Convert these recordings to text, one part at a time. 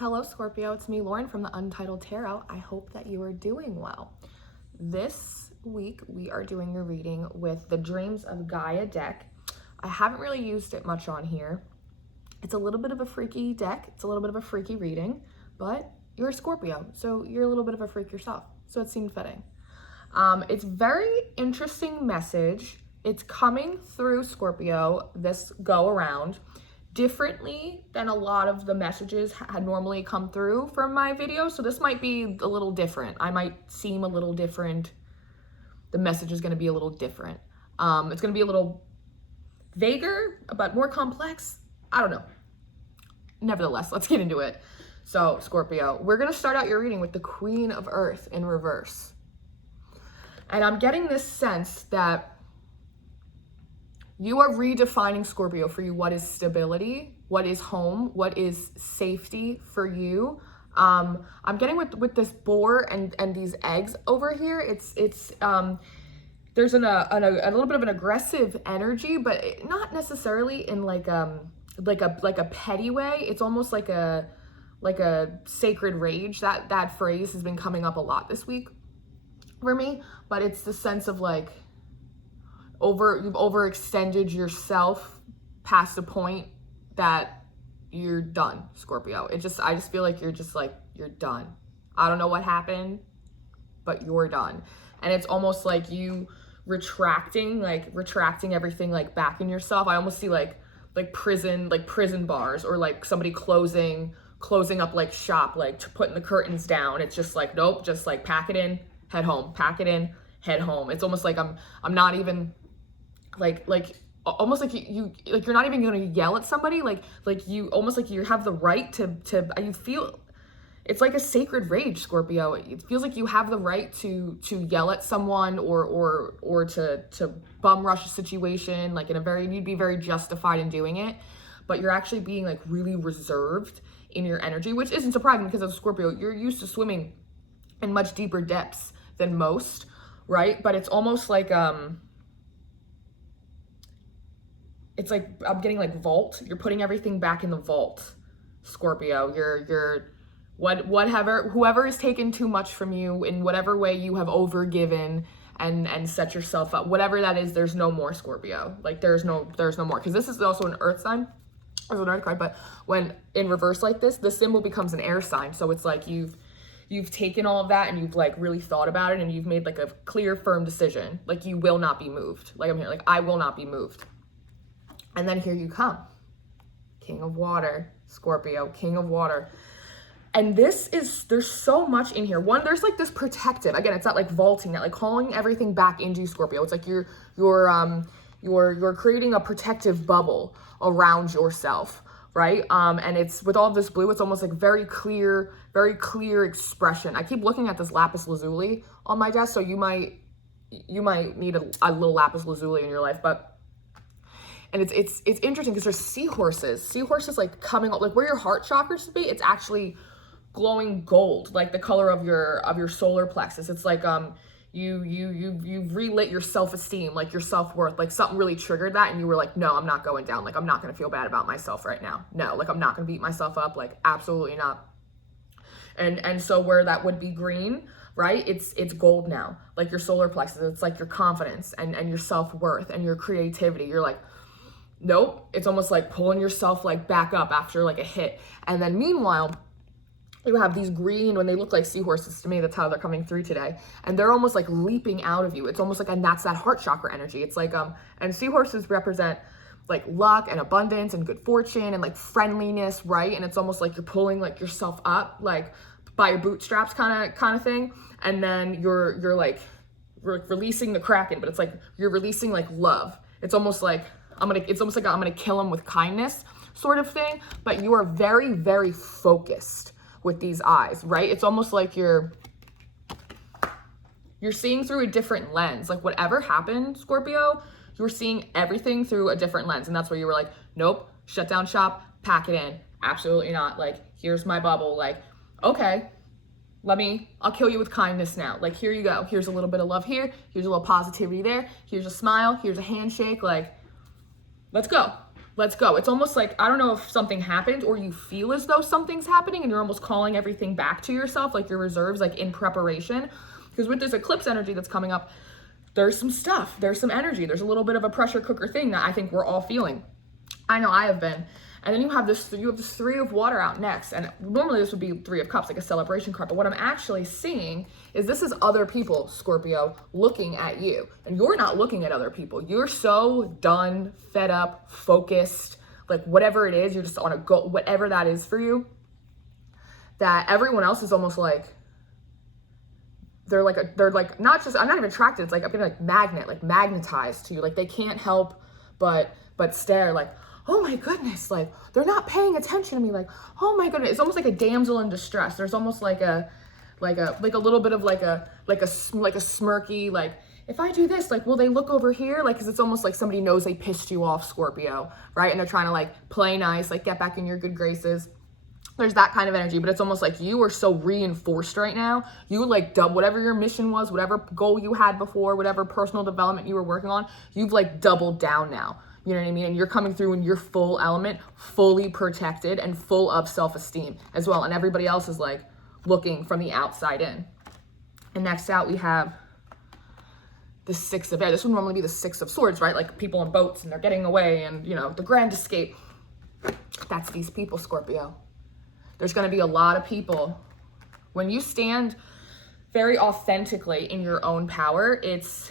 Hello Scorpio, it's me Lauren from the Untitled Tarot. I hope that you are doing well. This week we are doing a reading with the Dreams of Gaia deck. I haven't really used it much on here. It's a little bit of a freaky deck, it's a little bit of a freaky reading, but you're a Scorpio, so you're a little bit of a freak yourself, so it seemed fitting. It's very interesting message. It's coming through Scorpio this go around differently than a lot of the messages had normally come through from my videos. So this might be a little different. I might seem a little different. The message is going to be a little different. It's going to be a little vaguer, but more complex. I don't know. Nevertheless, let's get into it. So Scorpio, we're going to start out your reading with the Queen of Earth in reverse. And I'm getting this sense that you are redefining, Scorpio, for you what is stability, what is home, what is safety for you. I'm getting with this boar and these eggs over here. There's a little bit of an aggressive energy, but not necessarily in like a petty way. It's almost like a sacred rage. That phrase has been coming up a lot this week for me, but it's the sense of like you've overextended yourself past a point that you're done, Scorpio. I just feel like you're done. I don't know what happened, but you're done. And it's almost like you retracting everything like back in yourself. I almost see like prison bars, or like somebody closing up like shop, like putting the curtains down. It's just like, nope, just like pack it in, head home, pack it in, head home. It's almost like I'm not even almost like you're not even going to yell at somebody, like you almost like you have the right to you feel it's like a sacred rage, Scorpio. It feels like you have the right to yell at someone or to bum rush a situation, like you'd be very justified in doing it, but you're actually being like really reserved in your energy, which isn't surprising because as a Scorpio, you're used to swimming in much deeper depths than most, right? But it's almost like it's like I'm getting like vault. You're putting everything back in the vault, Scorpio. You're whoever has taken too much from you in whatever way you have overgiven and set yourself up, whatever that is, there's no more, Scorpio. Like there's no more, because this is also an earth sign. There's an earth card, but when in reverse like this, the symbol becomes an air sign. So it's like you've taken all of that and you've like really thought about it and you've made like a clear, firm decision. Like you will not be moved. Like I'm here, like I will not be moved. And then here you come, King of Water, Scorpio, King of Water. And there's so much in here. One, there's like this protective, again, it's not like vaulting, not like calling everything back into Scorpio. It's like you're creating a protective bubble around yourself, right? And it's with all this blue, it's almost like very clear expression. I keep looking at this lapis lazuli on my desk, so you might need a little lapis lazuli in your life, and it's interesting because there's seahorses like coming up, like where your heart chakra should be, it's actually glowing gold, like the color of your solar plexus. It's like you've relit your self-esteem, like your self-worth, like something really triggered that and you were like, no, I'm not going down, like I'm not gonna feel bad about myself right now, no, like I'm not gonna beat myself up, like absolutely not. And so where that would be green, right, it's gold now, like your solar plexus. It's like your confidence and your self-worth and your creativity. You're like, nope. It's almost like pulling yourself like back up after like a hit. And then meanwhile, you have these green, when they look like seahorses to me, that's how they're coming through today. And they're almost like leaping out of you. It's almost like, and that's that heart chakra energy. It's like, and seahorses represent like luck and abundance and good fortune and like friendliness, right? And it's almost like you're pulling like yourself up, like by your bootstraps kind of thing. And then you're like releasing the Kraken, but it's like you're releasing like love. It's almost like I'm gonna kill him with kindness sort of thing, but you are very, very focused with these eyes, right? It's almost like you're seeing through a different lens. Like whatever happened, Scorpio, you're seeing everything through a different lens. And that's where you were like, nope, shut down shop, pack it in. Absolutely not. Like, here's my bubble. Like, okay, I'll kill you with kindness now. Like, here you go. Here's a little bit of love here. Here's a little positivity there. Here's a smile. Here's a handshake. Like, let's go. let's go. It's almost like, I don't know if something happened or you feel as though something's happening and you're almost calling everything back to yourself, like your reserves, like in preparation. Because with this eclipse energy that's coming up, there's some stuff, there's some energy, there's a little bit of a pressure cooker thing that I think we're all feeling. I know I have been. And then you have this 3 of water out next. And normally this would be 3 of cups, like a celebration card. But what I'm actually seeing is this is other people, Scorpio, looking at you. And you're not looking at other people. You're so done, fed up, focused, like whatever it is, you're just on a go, whatever that is for you, that everyone else is almost like, they're like, not just, I'm not even attracted. It's like, I'm getting like magnet, like magnetized to you. Like they can't help but stare like, oh my goodness, like they're not paying attention to me. Like, oh my goodness. It's almost like a damsel in distress. There's almost like a little bit of like a smirky, like if I do this, like, will they look over here? Like, cause it's almost like somebody knows they pissed you off, Scorpio, right? And they're trying to like play nice, like get back in your good graces. There's that kind of energy, but it's almost like you are so reinforced right now. You like whatever your mission was, whatever goal you had before, whatever personal development you were working on, you've like doubled down now. You know what I mean? And you're coming through in your full element, fully protected and full of self-esteem as well. And everybody else is like looking from the outside in. And next out we have the 6 of air. This would normally be the 6 of swords, right? Like people on boats and they're getting away and, you know, the grand escape. That's these people, Scorpio. There's going to be a lot of people. When you stand very authentically in your own power, it's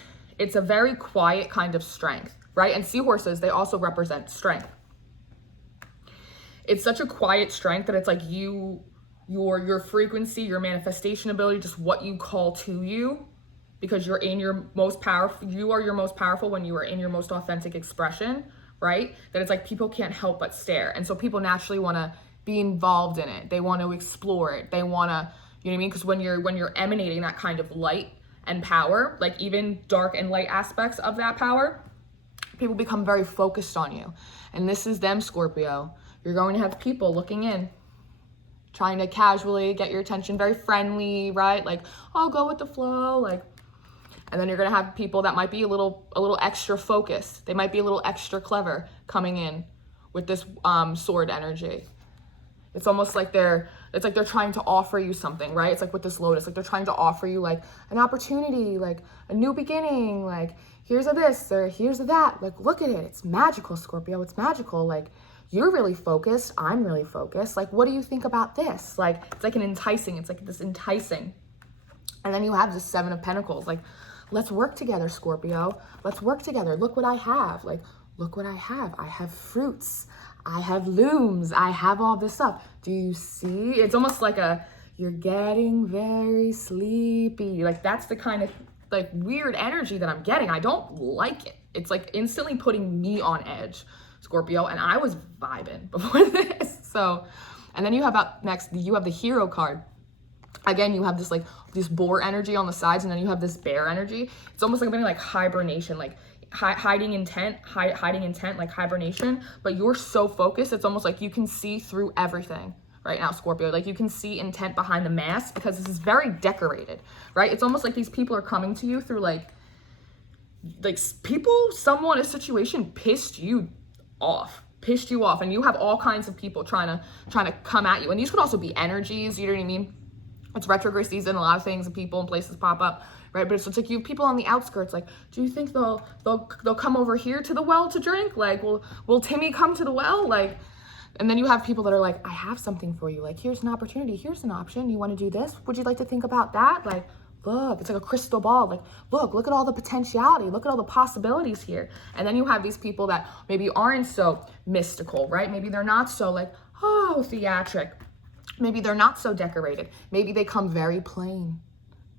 a very quiet kind of strength, right? And seahorses, they also represent strength. It's such a quiet strength that it's like your frequency, your manifestation ability, just what you call to you, because you're in your most powerful, you are your most powerful when you are in your most authentic expression, right? That it's like people can't help but stare. And so people naturally want to be involved in it. They want to explore it. They want to, you know what I mean? Because when you're emanating that kind of light and power, like even dark and light aspects of that power, people become very focused on you. And this is them, Scorpio. You're going to have people looking in, trying to casually get your attention, very friendly, right? Like, oh, go with the flow, like. And then you're going to have people that might be a little extra focused. They might be a little extra clever coming in with this sword energy. It's almost like they're trying to offer you something, right? It's like with this lotus, like they're trying to offer you like an opportunity, like a new beginning, like here's a this or here's a that. Like, look at it. It's magical, Scorpio. It's magical. Like, you're really focused. I'm really focused. Like, what do you think about this? Like, it's like it's like this enticing. And then you have the 7 of Pentacles. Like, let's work together, Scorpio. Let's work together. Look what I have. Like, look what I have. I have fruits. I have looms. I have all this stuff. Do you see? It's almost like you're getting very sleepy. Like, that's the kind of like weird energy that I'm getting. I don't like it. It's like instantly putting me on edge, Scorpio. And I was vibing before this. So, and then you have up next, you have the Hero card. Again, you have this like this boar energy on the sides, and then you have this bear energy. It's almost like I'm getting like hibernation, like hiding intent, like hibernation. But you're so focused, it's almost like you can see through everything right now, Scorpio. Like, you can see intent behind the mask because this is very decorated, right? It's almost like these people are coming to you through like someone, a situation pissed you off, and you have all kinds of people trying to come at you. And these could also be energies, you know what I mean? It's retrograde season, a lot of things and people and places pop up, right? But it's like you have people on the outskirts. Like, do you think they'll come over here to the well to drink? Like, will Timmy come to the well? Like, and then you have people that are like, I have something for you. Like, here's an opportunity. Here's an option. You want to do this? Would you like to think about that? Like, look, it's like a crystal ball. Like, look at all the potentiality. Look at all the possibilities here. And then you have these people that maybe aren't so mystical, right? Maybe they're not so like, oh, theatric. Maybe they're not so decorated. Maybe they come very plain,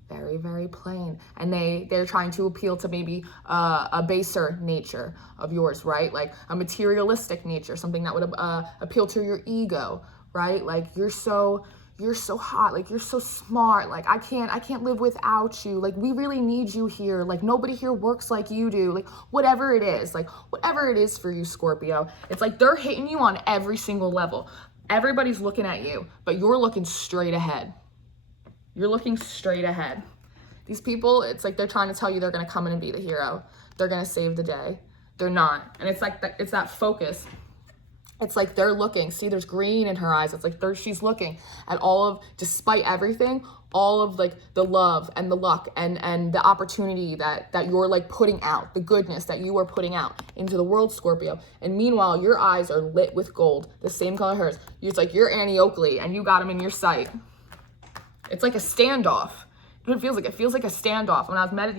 very, very plain. And they're trying to appeal to maybe a baser nature of yours, right? Like a materialistic nature, something that would appeal to your ego, right? Like, you're so hot, like you're so smart, like I can't live without you, like we really need you here, like nobody here works like you do, like whatever it is for you, Scorpio. It's like they're hitting you on every single level. Everybody's looking at you, but you're looking straight ahead. You're looking straight ahead. These people, it's like they're trying to tell you they're going to come in and be the hero. They're going to save the day. They're not. And it's like it's that focus. It's like they're looking. See, there's green in her eyes. It's like she's looking at all of, despite everything, all of like the love and the luck and the opportunity that you're like putting out, the goodness that you are putting out into the world, Scorpio. And meanwhile, your eyes are lit with gold, the same color hers. It's like you're Annie Oakley and you got him in your sight. It's like a standoff. It feels like a standoff. When I was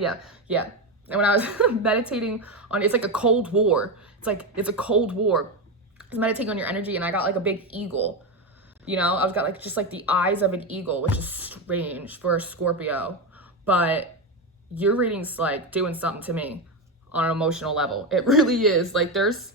yeah. And when I was meditating on, it's like a Cold War. It's a Cold War. I was meditating on your energy and I got like a big eagle. You know, I've got like just like the eyes of an eagle, which is strange for a Scorpio. But your reading's like doing something to me on an emotional level. It really is. Like there's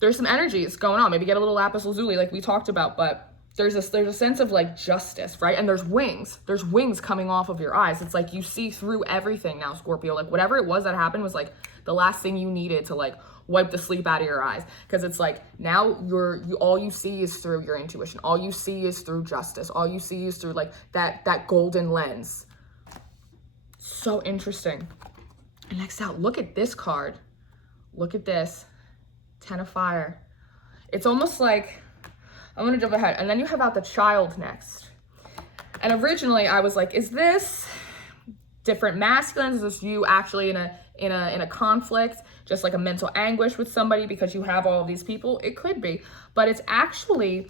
some energies going on. Maybe get a little lapis lazuli like we talked about, but there's a sense of like justice, right? And there's wings coming off of your eyes. It's like you see through everything now, Scorpio. Like whatever it was that happened was like the last thing you needed to like wipe the sleep out of your eyes, because it's like now all you see is through your intuition. All you see is through justice. All you see is through like that golden lens. So interesting. And next out, look at this card. Look at this. 10 of Fire. It's almost like, I'm gonna jump ahead, and then you have out the Child next. And originally I was like, is this different masculines? Is this you actually in a conflict, just like a mental anguish with somebody because you have all of these people? It could be, but it's actually,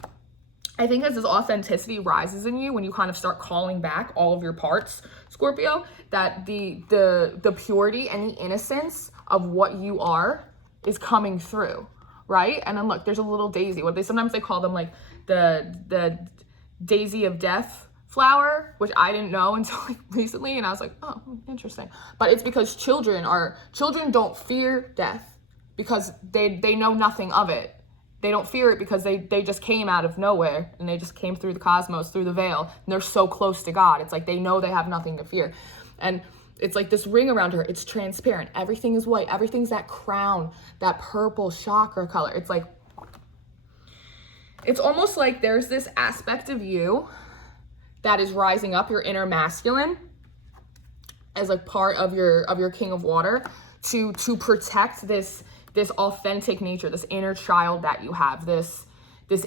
I think as this authenticity rises in you, when you kind of start calling back all of your parts, Scorpio, that the purity and the innocence of what you are is coming through, right? And then look, there's a little daisy. Sometimes they call them like the daisy of death flower, which I didn't know until like recently, and I was like, oh, interesting. But it's because children don't fear death because they know nothing of it. They don't fear it because they just came out of nowhere and they just came through the cosmos, through the veil, and they're so close to God. It's like they know they have nothing to fear. And it's like this ring around her, it's transparent. Everything is white. Everything's that crown, that purple chakra color. It's like, it's almost like there's this aspect of you that is rising up, your inner masculine, as like part of your King of Water, to protect this authentic nature, this inner child that you have, this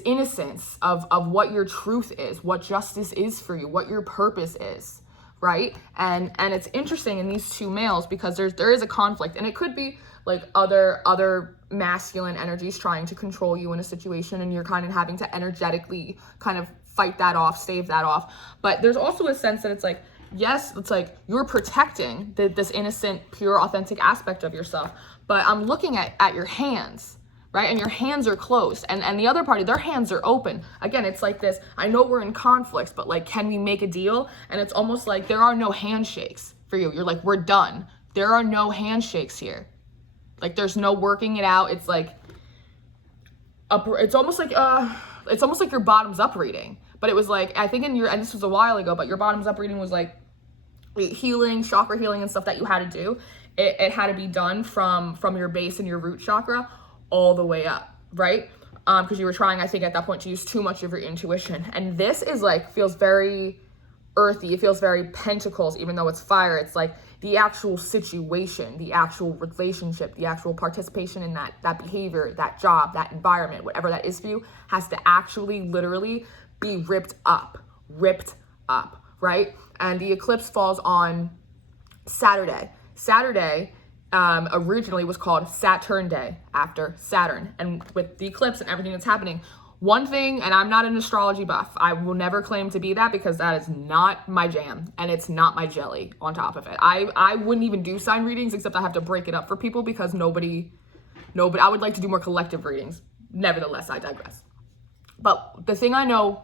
innocence of what your truth is, what justice is for you, what your purpose is, right? And it's interesting in these two males because there is a conflict, and it could be like other masculine energies trying to control you in a situation, and you're kind of having to energetically kind of fight that off, stave that off. But there's also a sense that it's like, yes, it's like you're protecting this innocent, pure, authentic aspect of yourself. But I'm looking at your hands, right? And your hands are closed. And the other party, their hands are open. Again, it's like this, I know we're in conflicts, but like, can we make a deal? And it's almost like there are no handshakes for you. You're like, we're done. There are no handshakes here. Like there's no working it out. It's like, it's almost like your bottoms up reading. But it was like, I think and this was a while ago, but your bottoms up reading was like healing, chakra healing and stuff that you had to do. It had to be done from your base and your root chakra all the way up, right? Because you were trying, I think at that point, to use too much of your intuition. And this is like, feels very earthy. It feels very pentacles, even though it's fire. It's like the actual situation, the actual relationship, the actual participation in that behavior, that job, that environment, whatever that is for you, has to actually literally be ripped up, right? And the eclipse falls on Saturday. Saturday originally was called Saturn Day, after Saturn. And with the eclipse and everything that's happening, one thing, and I'm not an astrology buff, I will never claim to be that because that is not my jam and it's not my jelly on top of it. I wouldn't even do sign readings, except I have to break it up for people because nobody, I would like to do more collective readings. Nevertheless, I digress. But the thing I know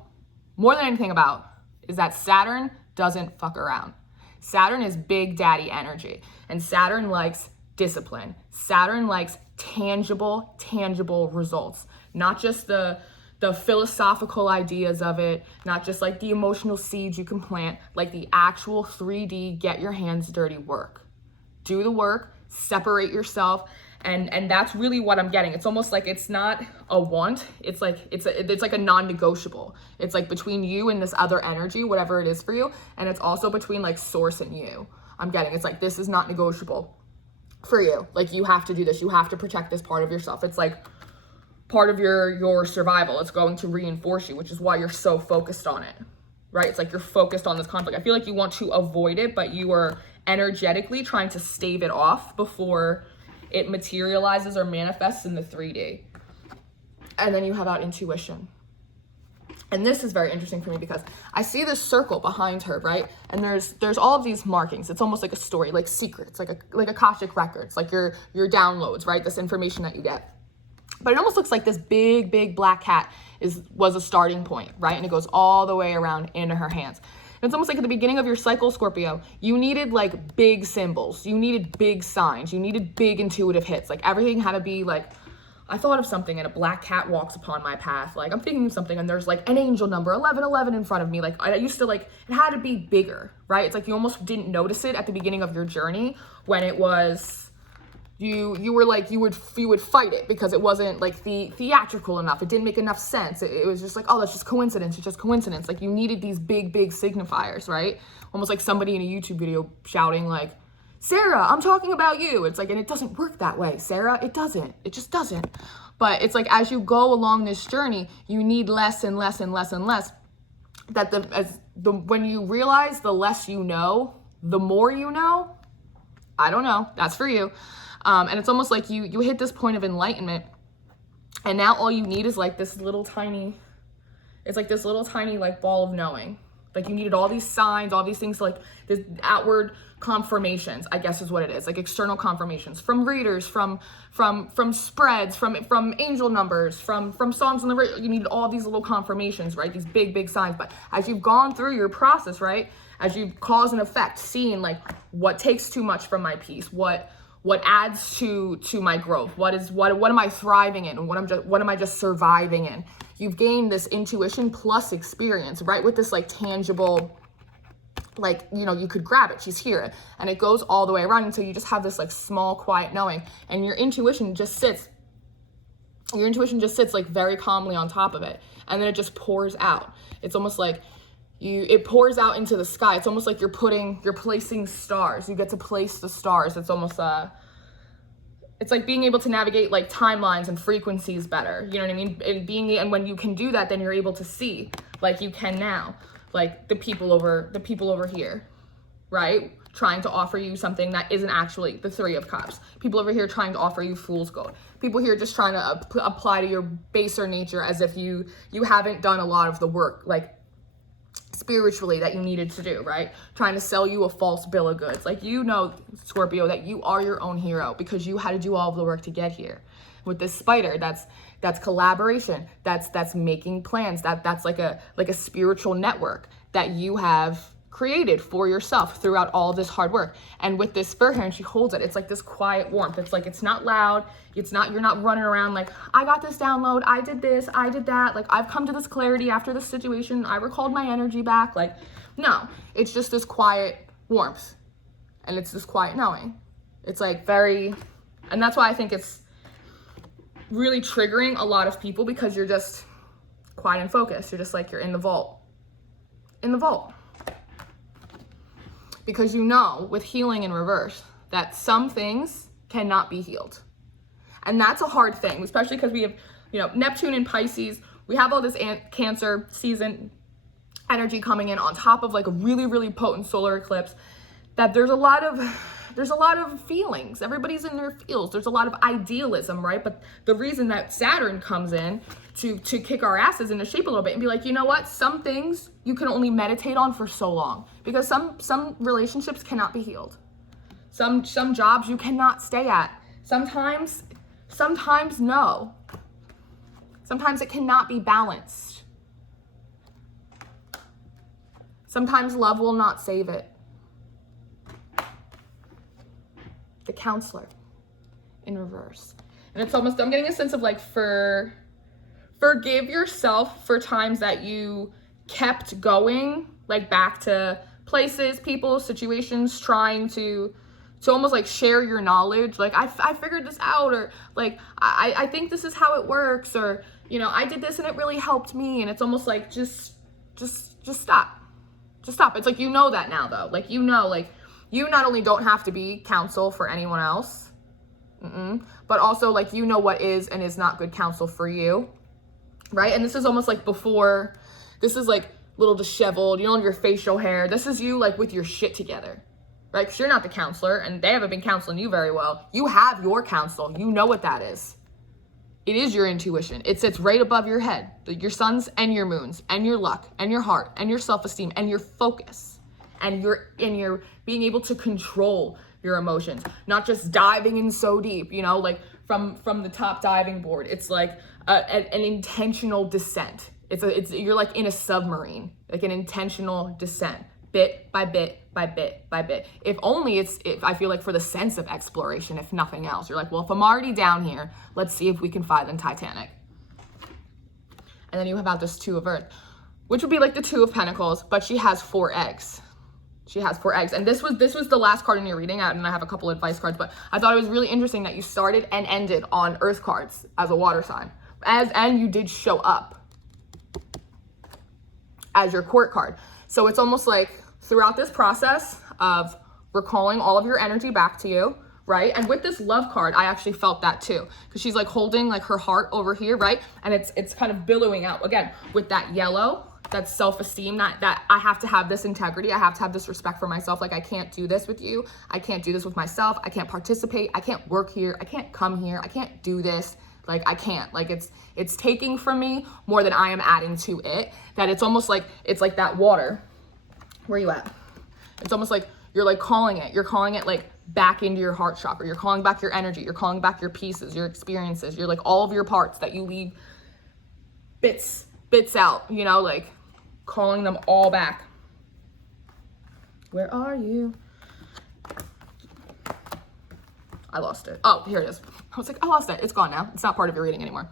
more than anything about is that Saturn doesn't fuck around. Saturn is big daddy energy, and Saturn likes discipline. Saturn likes tangible results, not just the philosophical ideas of it, not just like the emotional seeds you can plant, like the actual 3D, get your hands dirty work. Do the work, separate yourself, and that's really what I'm getting. It's almost like it's not a want, it's like a non-negotiable. It's like between you and this other energy, whatever it is for you, and it's also between like source and you. I'm getting, it's like this is not negotiable for you. Like you have to do this, you have to protect this part of yourself. It's like part of your survival. It's going to reinforce you, which is why you're so focused on it, right? It's like you're focused on this conflict. I feel like you want to avoid it, but you are energetically trying to stave it off before it materializes or manifests in the 3D. And then you have out intuition. And this is very interesting for me because I see this circle behind her, right? And there's all of these markings. It's almost like a story, like secrets, like Akashic records, like your downloads, right? This information that you get. But it almost looks like this big black cat was a starting point, right? And it goes all the way around into her hands. And it's almost like at the beginning of your cycle, Scorpio, you needed like big symbols. You needed big signs. You needed big intuitive hits. Like everything had to be like, I thought of something and a black cat walks upon my path. Like I'm thinking of something and there's like an angel number 1111 in front of me. Like I used to like, it had to be bigger, right? It's like you almost didn't notice it at the beginning of your journey when it was, you were like, you would fight it because it wasn't like theatrical enough. It didn't make enough sense. It was just like, oh, that's just coincidence. It's just coincidence. Like you needed these big signifiers, right? Almost like somebody in a YouTube video shouting like, Sarah, I'm talking about you. It's like, and it doesn't work that way, Sarah. It doesn't. It just doesn't. But it's like, as you go along this journey, you need less and less and less and less. When you realize the less you know, the more you know. I don't know. That's for you. And it's almost like you hit this point of enlightenment, and now all you need is like this little tiny, it's like this little tiny like ball of knowing. Like you needed all these signs, all these things, like this outward confirmations, I guess is what it is, like external confirmations from readers, from spreads, from angel numbers, from songs on the radio. You needed all these little confirmations, right? These big signs. But as you've gone through your process, right, as you've cause and effect, seeing like what takes too much from my peace, what adds to my growth, what am I thriving in, and what am I just surviving in. You've gained this intuition plus experience, right? With this like tangible, like, you know, you could grab it, she's here, and it goes all the way around until you just have this like small, quiet knowing, and your intuition just sits like very calmly on top of it, and then it just pours out. It's almost like it pours out into the sky. It's almost like you're placing stars. You get to place the stars. It's almost it's like being able to navigate like timelines and frequencies better. You know what I mean? And when you can do that, then you're able to see, like you can now, like the people over here, right? Trying to offer you something that isn't actually the 3 of Cups. People over here trying to offer you fool's gold. People here just trying to apply to your baser nature as if you haven't done a lot of the work, like spiritually, that you needed to do, right? Trying to sell you a false bill of goods. Like, you know, Scorpio, that you are your own hero because you had to do all of the work to get here. With this spider, that's collaboration. That's making plans. That's like a spiritual network that you have created for yourself throughout all this hard work. And with this fur hair, and she holds it, it's like this quiet warmth. It's like, it's not loud. You're not running around like, I got this download, I did this, I did that. Like, I've come to this clarity after this situation, I recalled my energy back. Like, no, it's just this quiet warmth. And it's this quiet knowing. It's like very, and that's why I think it's really triggering a lot of people, because you're just quiet and focused. You're just like, you're in the vault. In the vault. Because you know, with healing in reverse, that some things cannot be healed. And that's a hard thing, especially because we have, you know, Neptune in Pisces. We have all this Cancer season energy coming in on top of like a really, really potent solar eclipse, that there's a lot of feelings. Everybody's in their feels. There's a lot of idealism, right? But the reason that Saturn comes in to kick our asses into shape a little bit and be like, you know what? Some things you can only meditate on for so long, because some relationships cannot be healed. Some jobs you cannot stay at. Sometimes no. Sometimes it cannot be balanced. Sometimes love will not save it. The Counselor in reverse. And it's almost, I'm getting a sense of like, forgive yourself for times that you kept going, like back to places, people, situations, trying to almost like share your knowledge. Like, I figured this out, or like, I think this is how it works, or, you know, I did this and it really helped me. And it's almost like, just stop. Just stop. It's like, you know that now though. Like, you know, like, you not only don't have to be counsel for anyone else, But also like, you know what is and is not good counsel for you, right? And this is almost like before, this is like little disheveled, you don't have your facial hair. This is you like with your shit together, right? Because you're not the counselor and they haven't been counseling you very well. You have your counsel. You know what that is. It is your intuition. It sits right above your head, your suns and your moons and your luck and your heart and your self-esteem and your focus and your being able to control your emotions, not just diving in so deep, you know, like from the top diving board. It's like an intentional descent. You're like in a submarine, like an intentional descent, bit by bit by bit by bit. If I feel like for the sense of exploration, if nothing else, you're like, well, if I'm already down here, let's see if we can find the Titanic. And then you have out this Two of Earth, which would be like the Two of Pentacles, but she has 4 eggs. She has 4 eggs. And this was the last card in your reading, and I have a couple of advice cards, but I thought it was really interesting that you started and ended on Earth cards as a water sign. And you did show up as your Court card. So it's almost like throughout this process of recalling all of your energy back to you, right? And with this Love card, I actually felt that too, because she's like holding like her heart over here, right? And it's kind of billowing out again with that yellow. That's self-esteem, that I have to have this integrity. I have to have this respect for myself. Like, I can't do this with you. I can't do this with myself. I can't participate. I can't work here. I can't come here. I can't do this. Like, I can't. Like, it's taking from me more than I am adding to it. That it's almost like, it's like that water. Where are you at? It's almost like you're like calling it. You're calling it like back into your heart chakra. You're calling back your energy. You're calling back your pieces, your experiences. You're like all of your parts that you leave bits out, you know, like calling them all back. Where are you? I lost it. Oh, here it is. I was like, I lost it. It's gone now. It's not part of your reading anymore.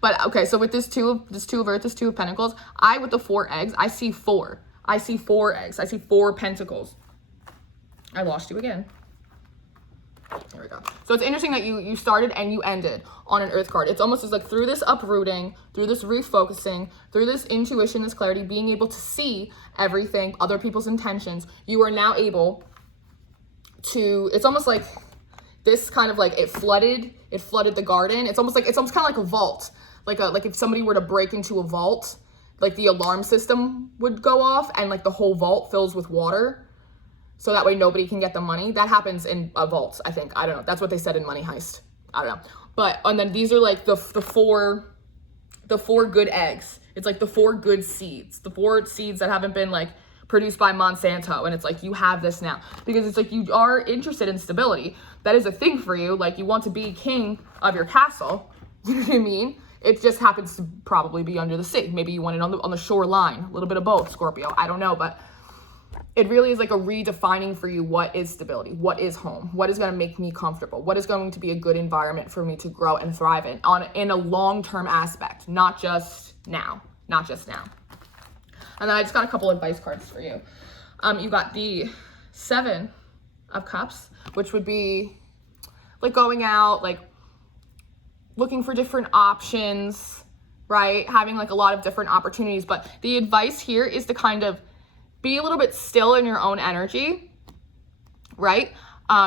But okay, so with this two of Earth, this Two of Pentacles, with the 4 eggs, I see 4. I see 4 eggs. I see 4 pentacles. I lost you again. There we go. So it's interesting that you started and you ended on an Earth card. It's almost as like through this uprooting, through this refocusing, through this intuition, this clarity, being able to see everything, other people's intentions, you are now able to, it's almost like this kind of like it flooded the garden. It's almost kind of like a vault. Like if somebody were to break into a vault, like the alarm system would go off and like the whole vault fills with water. So that way nobody can get the money. That happens in vaults, I think. I don't know. That's what they said in Money Heist. I don't know. But, and then these are like the 4 good eggs. It's like the 4 good seeds. The 4 seeds that haven't been like produced by Monsanto. And it's like, you have this now. Because it's like you are interested in stability. That is a thing for you. Like you want to be king of your castle. You know what I mean? It just happens to probably be under the sea. Maybe you want it on the shoreline. A little bit of both, Scorpio. I don't know, but it really is like a redefining for you what is stability, what is home, what is going to make me comfortable, what is going to be a good environment for me to grow and thrive in a long-term aspect, not just now. And then I just got a couple advice cards for you. You got the 7 of Cups, which would be like going out, like looking for different options, right? Having like a lot of different opportunities. But the advice here is to kind of be a little bit still in your own energy, right?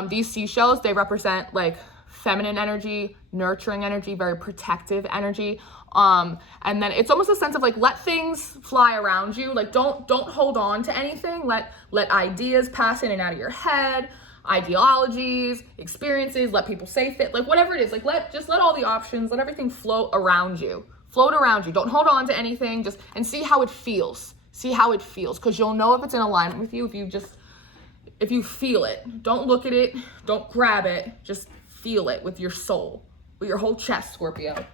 These seashells, they represent like feminine energy, nurturing energy, very protective energy. And then it's almost a sense of like, let things fly around you. Like don't hold on to anything. Let ideas pass in and out of your head, ideologies, experiences, let people say fit, like whatever it is, like just let all the options, let everything float around you. Don't hold on to anything, and see how it feels. See how it feels, because you'll know if it's in alignment with you if you feel it. Don't look at it, don't grab it, just feel it with your soul, with your whole chest, Scorpio.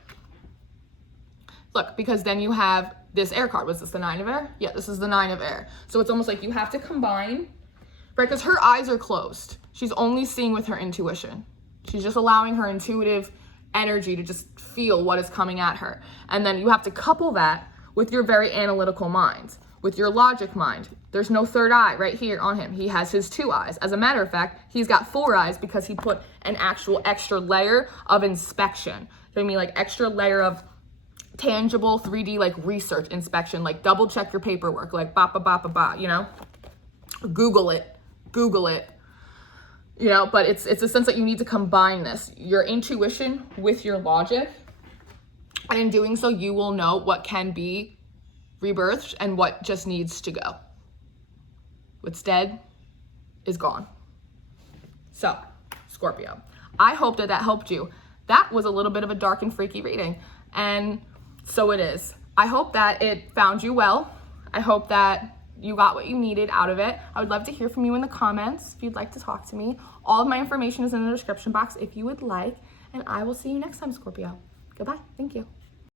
Look, because then you have this air card. Was this the 9 of Air? Yeah, this is the 9 of Air. So it's almost like you have to combine, right? Because her eyes are closed. She's only seeing with her intuition. She's just allowing her intuitive energy to just feel what is coming at her. And then you have to couple that with your very analytical mind, with your logic mind. There's no third eye right here on him. He has his 2 eyes. As a matter of fact, he's got 4 eyes because he put an actual extra layer of inspection. You know what I mean? Like extra layer of tangible 3D like research inspection, like double check your paperwork, like ba, you know? Google it. You know, but it's a sense that you need to combine this, your intuition with your logic. And in doing so, you will know what can be rebirthed and what just needs to go. What's dead is gone. So, Scorpio, I hope that helped you. That was a little bit of a dark and freaky reading, and so it is. I hope that it found you well. I hope that you got what you needed out of it. I would love to hear from you in the comments if you'd like to talk to me. All of my information is in the description box if you would like, and I will see you next time, Scorpio. Goodbye. Thank you.